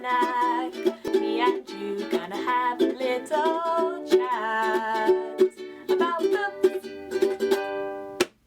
snack. Me and you gonna have a little chat about books.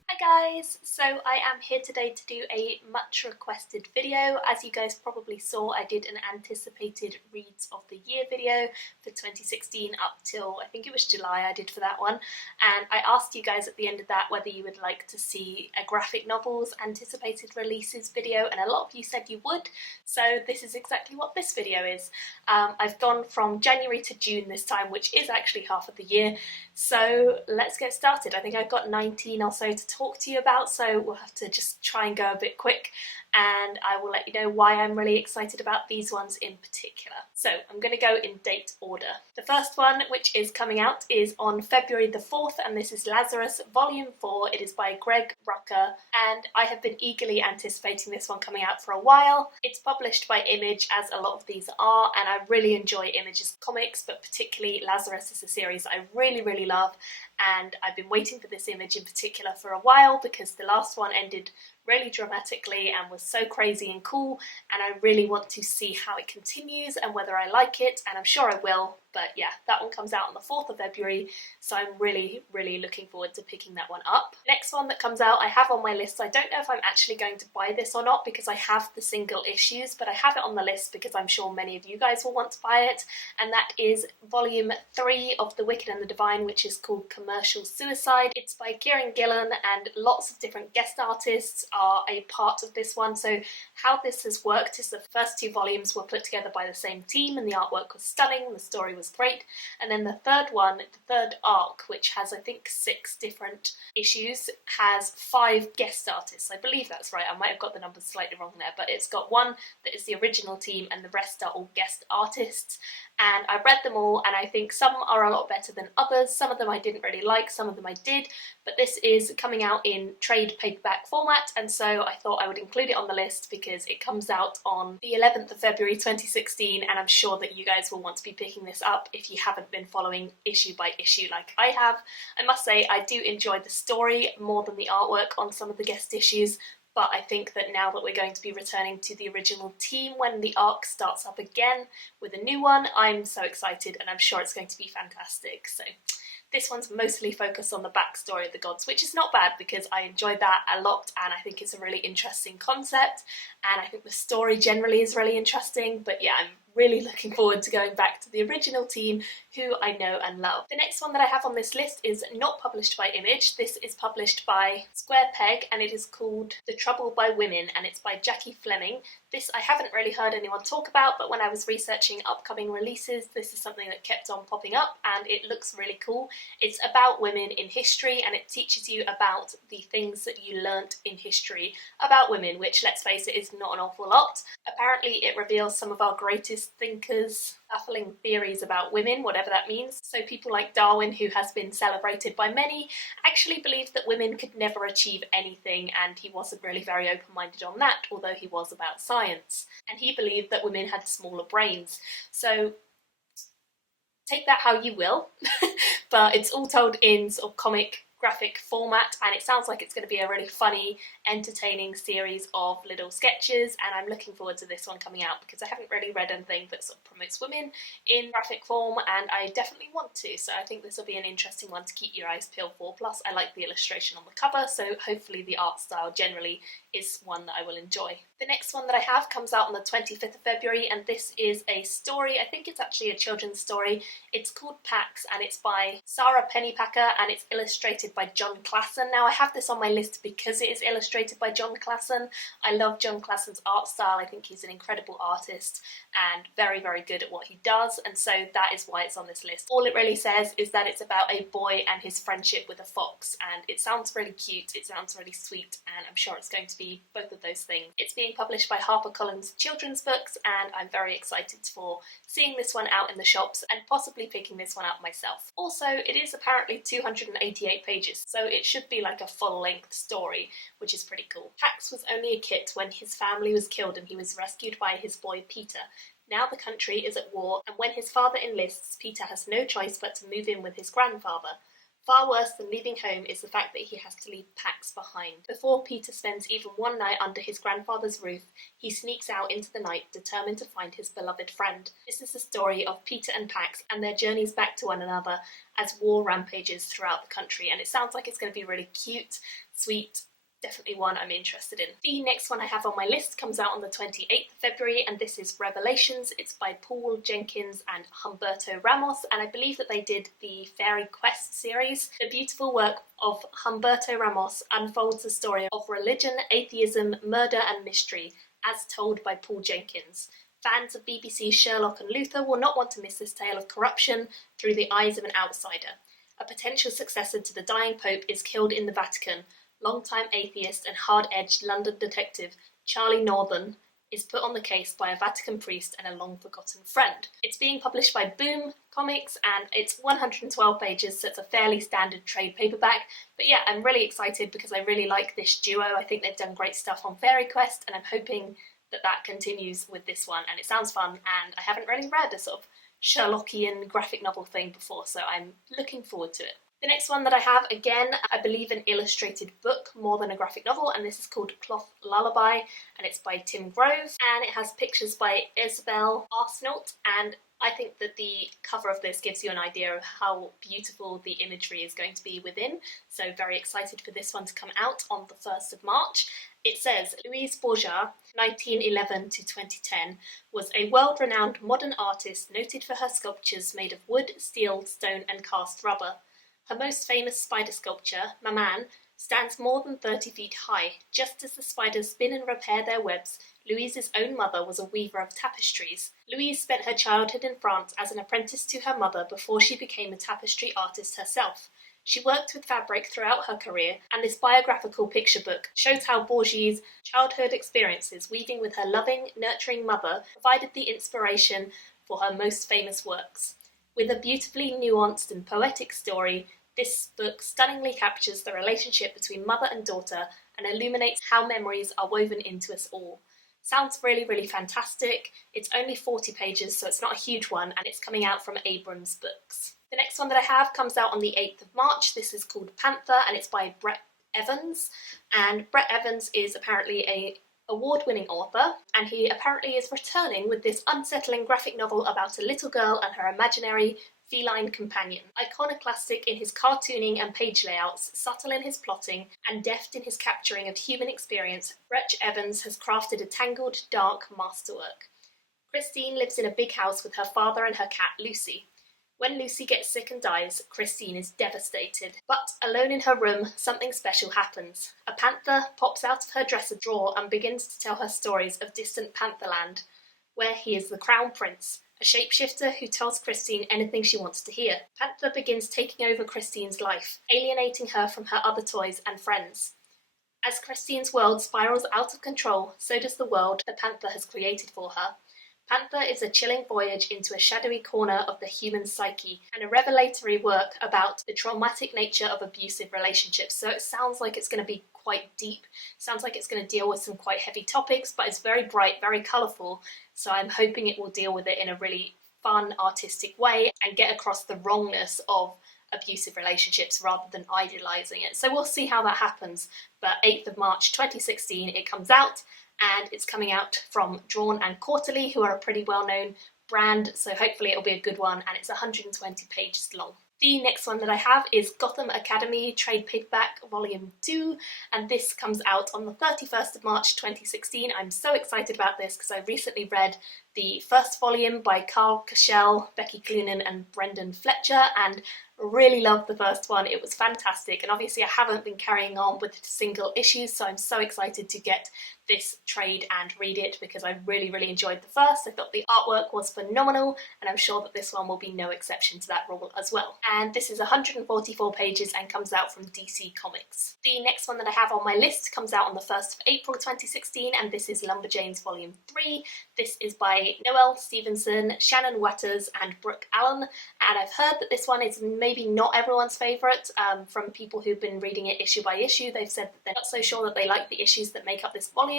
Hi guys, so I am here today to do a much requested video. As you guys probably saw, I did an anticipated reads of the year video for 2016 up till I think it was July I did for that one, and I asked you guys at the end of that whether you would like to see a graphic novels anticipated releases video, and a lot of you said you would, so this is exactly what this video is. I've gone from January to June this time, which is actually half of the year, so let's get started. I think I've got 19 or so to talk to you about, so we'll have to just try and go a bit quick, and I will let you know why I'm really excited about these ones in particular. So I'm going to go in date order. The first one, which is coming out, is on February the 4th, and this is Lazarus Volume 4. It is by Greg Rucka, and I have been eagerly anticipating this one coming out for a while. It's published by Image, as a lot of these are, and I really enjoy Image's comics, but particularly Lazarus is a series I really love, and I've been waiting for this Image in particular for a while because the last one ended really dramatically and was so crazy and cool, and I really want to see how it continues and whether I like it, and I'm sure I will. But yeah, that one comes out on the 4th of February, so I'm really looking forward to picking that one up. Next one that comes out I have on my list. I don't know if I'm actually going to buy this or not because I have the single issues, but I have it on the list because I'm sure many of you guys will want to buy it, and that is Volume 3 of The Wicked and the Divine, which is called Commercial Suicide. It's by Kieran Gillen, and lots of different guest artists are a part of this one. So how this has worked is the first two volumes were put together by the same team, and the artwork was stunning, the story was great, and then the third one, the third arc, which has I think 6 different issues, has 5 guest artists. I believe that's right, I might have got the numbers slightly wrong there, but it's got one that is the original team and the rest are all guest artists, and I read them all, and I think some are a lot better than others. Some of them I didn't really like, some of them I did, but this is coming out in trade paperback format, and so I thought I would include it on the list because it comes out on the 11th of February 2016, and I'm sure that you guys will want to be picking this up if you haven't been following issue by issue like I have. I must say I do enjoy the story more than the artwork on some of the guest issues, but I think that now that we're going to be returning to the original team when the arc starts up again with a new one, I'm so excited, and I'm sure it's going to be fantastic. So this one's mostly focused on the backstory of the gods, which is not bad because I enjoyed that a lot, and I think it's a really interesting concept, and I think the story generally is really interesting. But yeah, I'm really looking forward to going back to the original team who I know and love. The next one that I have on this list is not published by Image. This is published by Square Peg, and it is called The Trouble by Women, and it's by Jackie Fleming. This I haven't really heard anyone talk about, but when I was researching upcoming releases, this is something that kept on popping up, and it looks really cool. It's about women in history, and it teaches you about the things that you learnt in history about women, which, let's face it, is not an awful lot. Apparently it reveals some of our greatest thinkers' baffling theories about women, whatever that means. So people like Darwin, who has been celebrated by many, actually believed that women could never achieve anything, and he wasn't really very open-minded on that, although he was about science. And he believed that women had smaller brains. So take that how you will, but it's all told in sort of comic graphic format, and it sounds like it's going to be a really funny, entertaining series of little sketches, and I'm looking forward to this one coming out because I haven't really read anything that sort of promotes women in graphic form, and I definitely want to, so I think this will be an interesting one to keep your eyes peeled for. Plus I like the illustration on the cover, so hopefully the art style generally is one that I will enjoy. The next one that I have comes out on the 25th of February, and this is a story. I think it's actually a children's story. It's called Pax, and it's by Sarah Pennypacker, and it's illustrated by John Classen. Now I have this on my list because it is illustrated by John Classen. I love John Klassen's art style. I think he's an incredible artist and very good at what he does, and so that is why it's on this list. All it really says is that it's about a boy and his friendship with a fox, and it sounds really cute, it sounds really sweet, and I'm sure it's going to be both of those things. It's being published by HarperCollins Children's Books, and I'm very excited for seeing this one out in the shops and possibly picking this one up myself. Also, it is apparently 288 pages, so it should be like a full-length story, which is pretty cool. Pax was only a kid when his family was killed and he was rescued by his boy Peter. Now the country is at war, and when his father enlists, Peter has no choice but to move in with his grandfather. Far worse than leaving home is the fact that he has to leave Pax behind. Before Peter spends even one night under his grandfather's roof, he sneaks out into the night determined to find his beloved friend. This is the story of Peter and Pax and their journeys back to one another as war rampages throughout the country, and it sounds like it's going to be really cute, sweet, definitely one I'm interested in. The next one I have on my list comes out on the 28th of February, and this is Revelations. It's by Paul Jenkins and Humberto Ramos, and I believe that they did the Fairy Quest series. The beautiful work of Humberto Ramos unfolds the story of religion, atheism, murder and mystery, as told by Paul Jenkins. Fans of BBC's Sherlock and Luther will not want to miss this tale of corruption through the eyes of an outsider. A potential successor to the dying Pope is killed in the Vatican. Longtime atheist and hard-edged London detective Charlie Northern is put on the case by a Vatican priest and a long-forgotten friend. It's being published by Boom Comics and it's 112 pages, so it's a fairly standard trade paperback. But yeah, I'm really excited because I really like this duo. I think they've done great stuff on Fairy Quest, and I'm hoping that continues with this one, and it sounds fun, and I haven't really read a sort of Sherlockian graphic novel thing before, so I'm looking forward to it. The next one that I have, again, I believe an illustrated book more than a graphic novel, and this is called Cloth Lullaby, and it's by Tim Grove, and it has pictures by Isabel Arsenault, and I think that the cover of this gives you an idea of how beautiful the imagery is going to be within, so very excited for this one to come out on the 1st of March. It says, Louise Bourgeat, 1911 to 2010, was a world-renowned modern artist noted for her sculptures made of wood, steel, stone and cast rubber. Her most famous spider sculpture, Maman, stands more than 30 feet high. Just as the spiders spin and repair their webs, Louise's own mother was a weaver of tapestries. Louise spent her childhood in France as an apprentice to her mother before she became a tapestry artist herself. She worked with fabric throughout her career, and this biographical picture book shows how Bourget's childhood experiences, weaving with her loving, nurturing mother, provided the inspiration for her most famous works. With a beautifully nuanced and poetic story, this book stunningly captures the relationship between mother and daughter and illuminates how memories are woven into us all. Sounds really, really fantastic. It's only 40 pages, so it's not a huge one, and it's coming out from Abrams Books. The next one that I have comes out on the 8th of March. This is called Panther, and it's by Brett Evans. And Brett Evans is apparently an award-winning author, and he apparently is returning with this unsettling graphic novel about a little girl and her imaginary feline companion. Iconoclastic in his cartooning and page layouts, subtle in his plotting, and deft in his capturing of human experience, Brett Evans has crafted a tangled, dark masterwork. Christine lives in a big house with her father and her cat Lucy. When Lucy gets sick and dies, Christine is devastated. But alone in her room, something special happens. A panther pops out of her dresser drawer and begins to tell her stories of distant Pantherland, where he is the crown prince, a shapeshifter who tells Christine anything she wants to hear. Panther begins taking over Christine's life, alienating her from her other toys and friends. As Christine's world spirals out of control, so does the world the panther has created for her. Panther is a chilling voyage into a shadowy corner of the human psyche, and a revelatory work about the traumatic nature of abusive relationships. So it sounds like it's going to be quite deep. Sounds like it's going to deal with some quite heavy topics, but it's very bright, very colourful. So I'm hoping it will deal with it in a really fun, artistic way and get across the wrongness of abusive relationships rather than idealising it. So we'll see how that happens. But 8th of March 2016 it comes out, and it's coming out from Drawn and Quarterly, who are a pretty well-known brand, so hopefully it'll be a good one, and it's 120 pages long. The next one that I have is Gotham Academy Trade Paperback Volume 2, and this comes out on the 31st of March 2016. I'm so excited about this because I recently read the first volume by Carl Cashel, Becky Cloonan and Brendan Fletcher, and really loved the first one. It was fantastic, and obviously I haven't been carrying on with single issues, so I'm so excited to get this trade and read it because I really, really enjoyed the first. I thought the artwork was phenomenal, and I'm sure that this one will be no exception to that rule as well. And this is 144 pages and comes out from DC Comics. The next one that I have on my list comes out on the 1st of April 2016, and this is Lumberjanes Volume 3. This is by Noelle Stevenson, Shannon Watters and Brooke Allen, and I've heard that this one is maybe not everyone's favourite. From people who've been reading it issue by issue, they've said that they're not so sure that they like the issues that make up this volume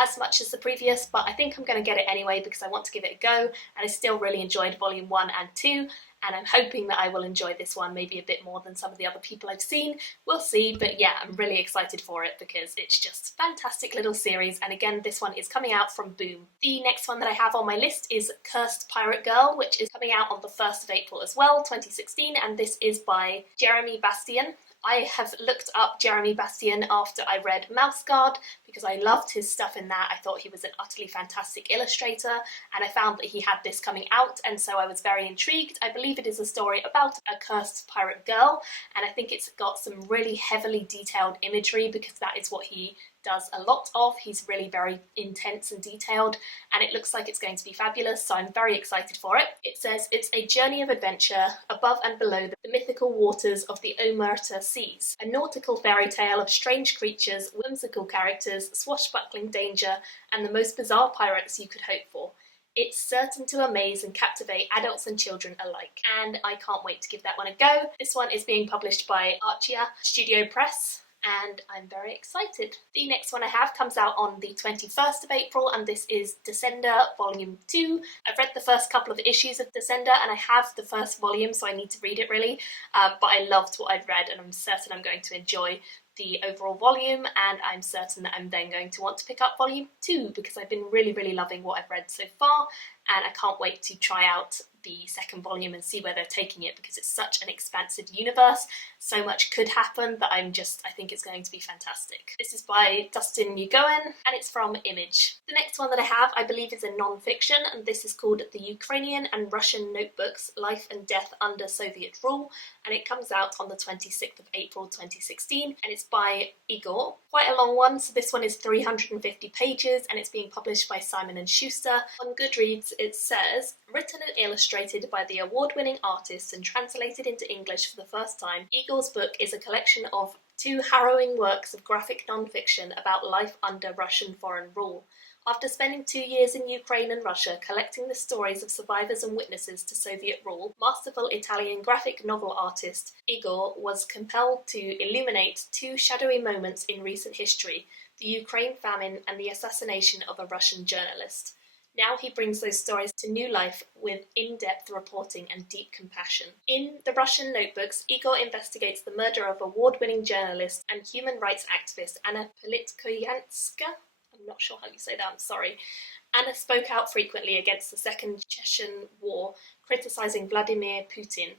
as much as the previous, but I think I'm going to get it anyway because I want to give it a go, and I still really enjoyed Volume 1 and 2, and I'm hoping that I will enjoy this one maybe a bit more than some of the other people I've seen. We'll see, but yeah, I'm really excited for it because it's just a fantastic little series, and again, this one is coming out from Boom. The next one that I have on my list is Cursed Pirate Girl, which is coming out on the 1st of April as well, 2016, and this is by Jeremy Bastien. I have looked up Jeremy Bastien after I read Mouse Guard because I loved his stuff in that. I thought he was an utterly fantastic illustrator, and I found that he had this coming out, and so I was very intrigued. I believe it is a story about a cursed pirate girl, and I think it's got some really heavily detailed imagery because that is what he does a lot of. He's really very intense and detailed, and it looks like it's going to be fabulous, so I'm very excited for it. It says it's a journey of adventure above and below the mythical waters of the Omerta seas, a nautical fairy tale of strange creatures, whimsical characters, swashbuckling danger, and the most bizarre pirates you could hope for. It's certain to amaze and captivate adults and children alike, and I can't wait to give that one a go. This one is being published by Archia Studio Press, and I'm very excited. The next one I have comes out on the 21st of April, and this is Descender Volume 2. I've read the first couple of issues of Descender, and I have the first volume, so I need to read it really, but I loved what I've read, and I'm certain I'm going to enjoy the overall volume, and I'm certain that I'm then going to want to pick up Volume 2 because I've been really loving what I've read so far, and I can't wait to try out the second volume and see where they're taking it because it's such an expansive universe. So much could happen that I think it's going to be fantastic. This is by Dustin Nguyen and it's from Image. The next one that I have, I believe, is a non-fiction, and this is called The Ukrainian and Russian Notebooks, Life and Death Under Soviet Rule, and it comes out on the 26th of April 2016, and it's by Igor. Quite a long one, so this one is 350 pages and it's being published by Simon & Schuster. On Goodreads it says, written and illustrated by the award-winning artists and translated into English for the first time, Igor's book is a collection of 2 harrowing works of graphic non-fiction about life under Russian foreign rule. After spending 2 years in Ukraine and Russia collecting the stories of survivors and witnesses to Soviet rule, masterful Italian graphic novel artist Igor was compelled to illuminate 2 shadowy moments in recent history, the Ukraine famine and the assassination of a Russian journalist. Now he brings those stories to new life with in-depth reporting and deep compassion. In The Russian Notebooks, Igor investigates the murder of award-winning journalist and human rights activist Anna Politkovyanska. I'm not sure how you say that, I'm sorry. Anna spoke out frequently against the Second Chechen War, criticising Vladimir Putin.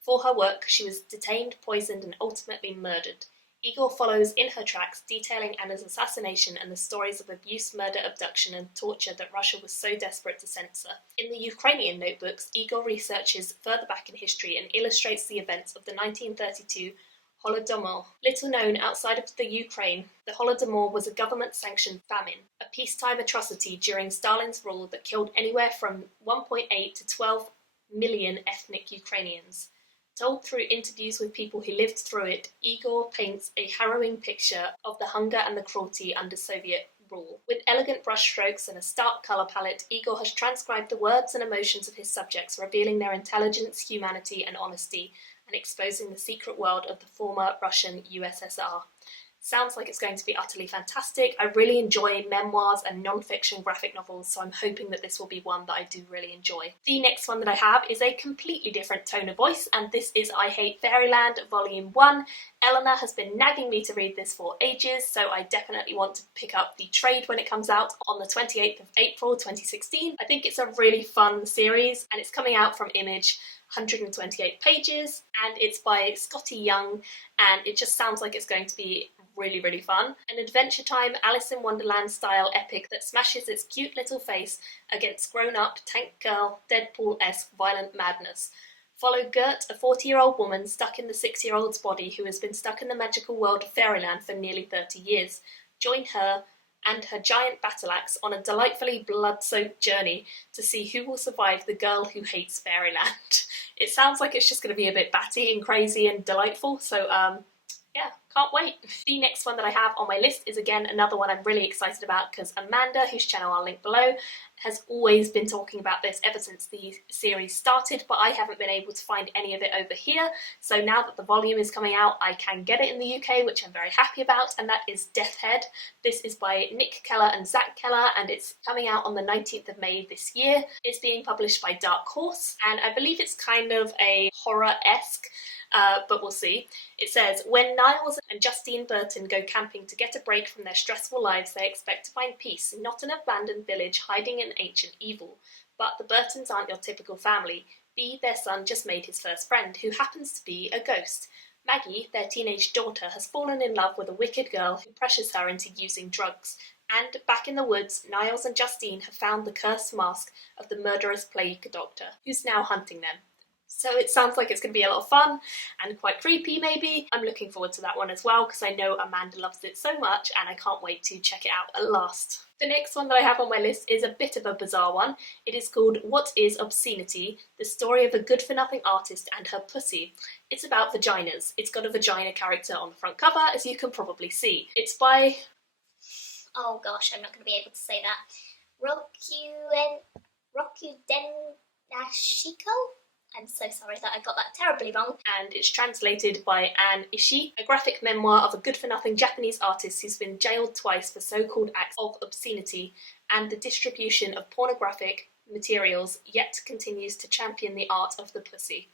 For her work, she was detained, poisoned, and ultimately murdered. Igor follows in her tracks, detailing Anna's assassination and the stories of abuse, murder, abduction, and torture that Russia was so desperate to censor. In the Ukrainian Notebooks, Igor researches further back in history and illustrates the events of the 1932 Holodomor. Little known outside of the Ukraine, the Holodomor was a government-sanctioned famine, a peacetime atrocity during Stalin's rule that killed anywhere from 1.8 to 12 million ethnic Ukrainians. Told through interviews with people who lived through it, Igor paints a harrowing picture of the hunger and the cruelty under Soviet rule. With elegant brushstrokes and a stark colour palette, Igor has transcribed the words and emotions of his subjects, revealing their intelligence, humanity and honesty, and exposing the secret world of the former Russian USSR. Sounds like it's going to be utterly fantastic. I really enjoy memoirs and non-fiction graphic novels, so I'm hoping that this will be one that I do really enjoy. The next one that I have is a completely different tone of voice, and this is I Hate Fairyland Volume 1. Eleanor has been nagging me to read this for ages, so I definitely want to pick up the trade when it comes out on the 28th of April 2016. I think it's a really fun series, and it's coming out from Image. 128 pages, and it's by Scotty Young, and it just sounds like it's going to be really fun. An Adventure Time Alice in Wonderland style epic that smashes its cute little face against grown-up, tank girl, Deadpool-esque violent madness. Follow Gert, a 40-year-old woman stuck in the 6-year-old's body who has been stuck in the magical world of Fairyland for nearly 30 years. Join her and her giant battle axe on a delightfully blood-soaked journey to see who will survive the girl who hates Fairyland. It sounds like it's just going to be a bit batty and crazy and delightful, so yeah, can't wait. The next one that I have on my list is again another one I'm really excited about because Amanda, whose channel I'll link below, has always been talking about this ever since the series started, but I haven't been able to find any of it over here. So now that the volume is coming out, I can get it in the UK, which I'm very happy about, and that is Death Head. This is by Nick Keller and Zach Keller, and it's coming out on the 19th of May this year. It's being published by Dark Horse, and I believe it's kind of a horror-esque, but we'll see. It says, when Niles and Justine Burton go camping to get a break from their stressful lives, they expect to find peace, not an abandoned village hiding in ancient evil. But the Burtons aren't your typical family. Bea, their son, just made his first friend, who happens to be a ghost. Maggie, their teenage daughter, has fallen in love with a wicked girl who pressures her into using drugs. And back in the woods, Niles and Justine have found the cursed mask of the murderous plague doctor, who's now hunting them. So it sounds like it's going to be a lot of fun and quite creepy maybe. I'm looking forward to that one as well because I know Amanda loves it so much and I can't wait to check it out at last. The next one that I have on my list is a bit of a bizarre one. It is called What is Obscenity? The Story of a Good-for-Nothing Artist and Her Pussy. It's about vaginas. It's got a vagina character on the front cover, as you can probably see. It's by... oh gosh, I'm not going to be able to say that. Rokudendashiko? I'm so sorry that I got that terribly wrong. And it's translated by Anne Ishii, a graphic memoir of a good-for-nothing Japanese artist who's been jailed twice for so-called acts of obscenity and the distribution of pornographic materials, yet continues to champion the art of the pussy.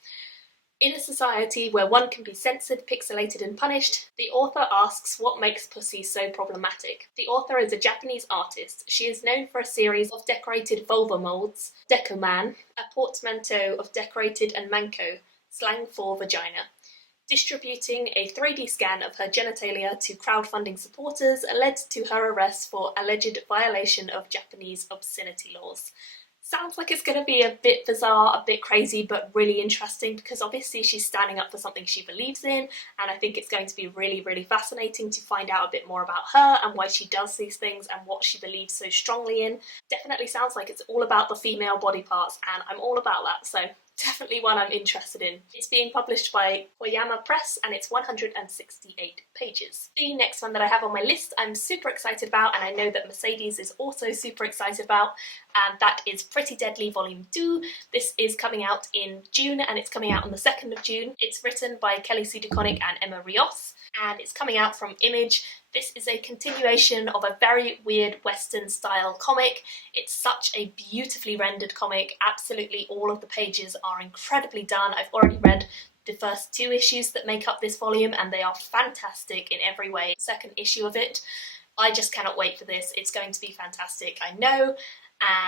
In a society where one can be censored, pixelated and punished, the author asks what makes pussy so problematic. The author is a Japanese artist. She is known for a series of decorated vulva molds, Decoman, a portmanteau of decorated and manco, slang for vagina. Distributing a 3D scan of her genitalia to crowdfunding supporters led to her arrest for alleged violation of Japanese obscenity laws. Sounds like it's going to be a bit bizarre, a bit crazy, but really interesting because obviously she's standing up for something she believes in, and I think it's going to be really, really fascinating to find out a bit more about her and why she does these things and what she believes so strongly in. Definitely sounds like it's all about the female body parts, and I'm all about that, so definitely one I'm interested in. It's being published by Koyama Press and it's 168 pages. The next one that I have on my list I'm super excited about, and I know that Mercedes is also super excited about, and that is Pretty Deadly Volume 2. This is coming out in June and it's coming out on the 2nd of June. It's written by Kelly Sue DeConnick and Emma Rios and it's coming out from Image. This is a continuation of a very weird Western style comic. It's such a beautifully rendered comic. Absolutely all of the pages are incredibly done. I've already read the first 2 issues that make up this volume and they are fantastic in every way. Second issue of it, I just cannot wait for this. It's going to be fantastic, I know.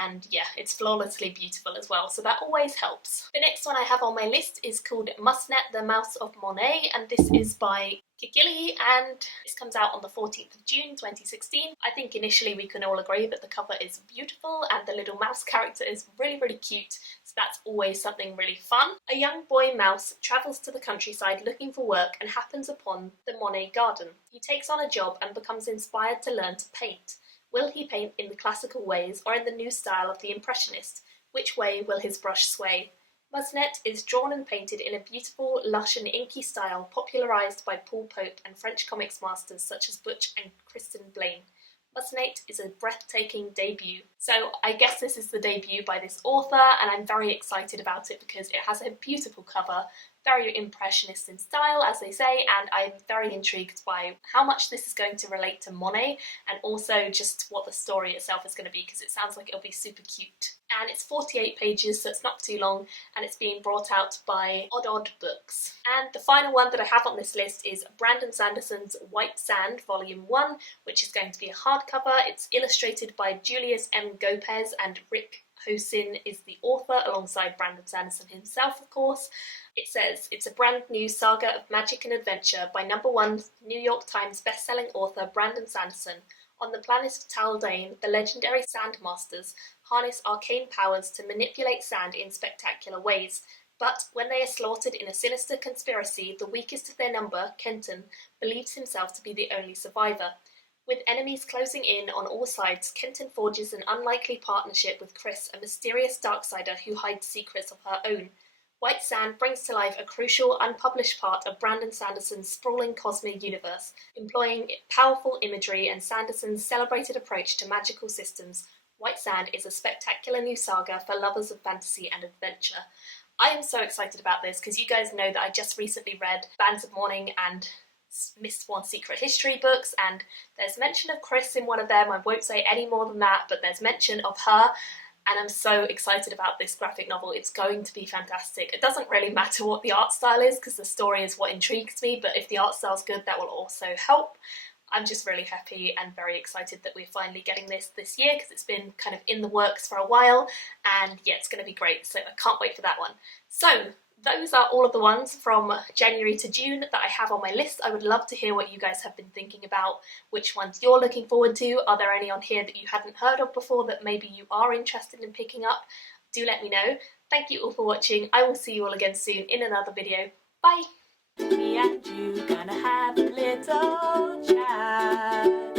And yeah, it's flawlessly beautiful as well, so that always helps. The next one I have on my list is called Musnet, the Mouse of Monet, and this is by Kikili, and this comes out on the 14th of June 2016. I think initially we can all agree that the cover is beautiful and the little mouse character is really, really cute, so that's always something really fun. A young boy mouse travels to the countryside looking for work and happens upon the Monet garden. He takes on a job and becomes inspired to learn to paint. Will he paint in the classical ways or in the new style of the Impressionist? Which way will his brush sway? Musnet is drawn and painted in a beautiful, lush and inky style popularised by Paul Pope and French comics masters such as Butch and Kristen Blaine. Musnet is a breathtaking debut. So I guess this is the debut by this author and I'm very excited about it because it has a beautiful cover, very impressionist in style as they say, and I'm very intrigued by how much this is going to relate to Monet and also just what the story itself is going to be because it sounds like it'll be super cute. And it's 48 pages so it's not too long and it's being brought out by Odd Books. And the final one that I have on this list is Brandon Sanderson's White Sand Volume 1, which is going to be a hardcover. It's illustrated by Julius M. Gopez and Rick Hosin is the author alongside Brandon Sanderson himself, of course. It says, it's a brand new saga of magic and adventure by #1 New York Times best-selling author Brandon Sanderson. On the planet of Taldane, the legendary Sandmasters harness arcane powers to manipulate sand in spectacular ways. But when they are slaughtered in a sinister conspiracy, the weakest of their number, Kenton, believes himself to be the only survivor. With enemies closing in on all sides, Kenton forges an unlikely partnership with Chris, a mysterious Darksider who hides secrets of her own. White Sand brings to life a crucial, unpublished part of Brandon Sanderson's sprawling cosmic universe, employing powerful imagery and Sanderson's celebrated approach to magical systems. White Sand is a spectacular new saga for lovers of fantasy and adventure. I am so excited about this because you guys know that I just recently read Bands of Mourning and Mistborn Secret History books, and there's mention of Chris in one of them. I won't say any more than that, but there's mention of her, and I'm so excited about this graphic novel. It's going to be fantastic. It doesn't really matter what the art style is because the story is what intrigues me, but if the art style's good, that will also help. I'm just really happy and very excited that we're finally getting this year because it's been kind of in the works for a while, and yeah, it's going to be great, so I can't wait for that one. So those are all of the ones from January to June that I have on my list. I would love to hear what you guys have been thinking about, which ones you're looking forward to. Are there any on here that you hadn't heard of before that maybe you are interested in picking up? Do let me know. Thank you all for watching. I will see you all again soon in another video. Bye! Me and you gonna have a little chat.